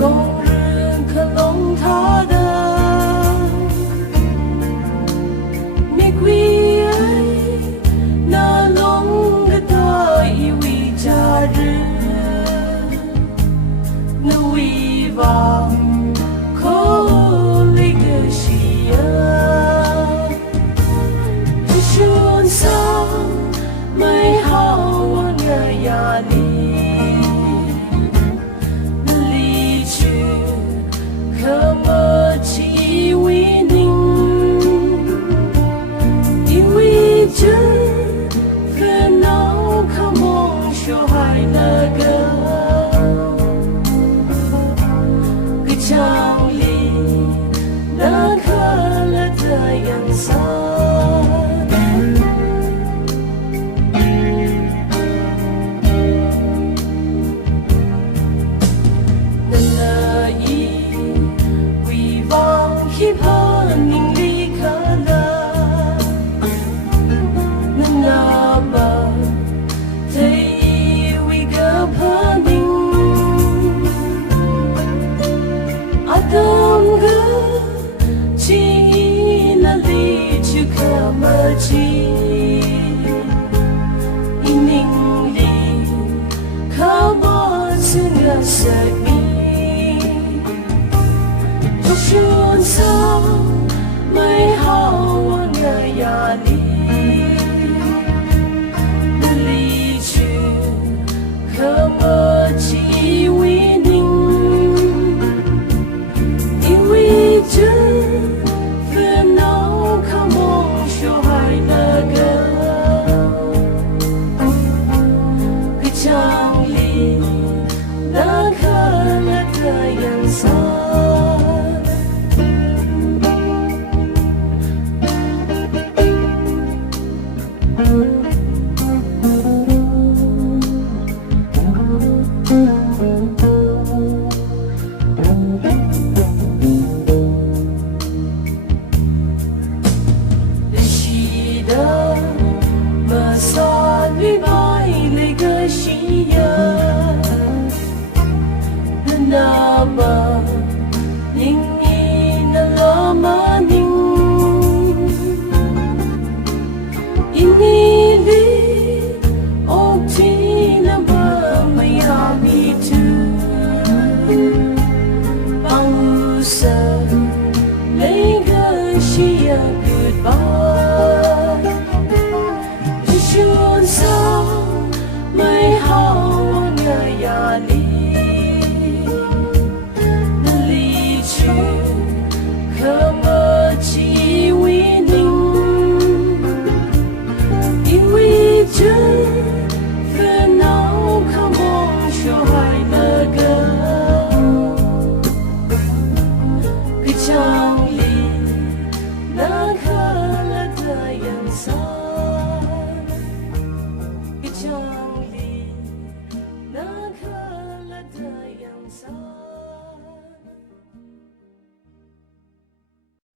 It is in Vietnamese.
工人可弄他的玫瑰爱，那弄个的一位家人，那为王口里个西呀，不寻常美好我的压力。可么其为您，因为这烦恼可梦小孩那个墙里那可了的阳伞。khi phơ ninh đi khờ la nâng ngà bà thấy vì cơ phơ ninh a tâm gơ chỉ na li chứ khờ mơ chi in ninh li khờ bỏ sự ngờ sợ mi寻常美好我的压力，离去可么其为您，因为这烦恼可梦小孩那个墙里那可了的阳伞。那么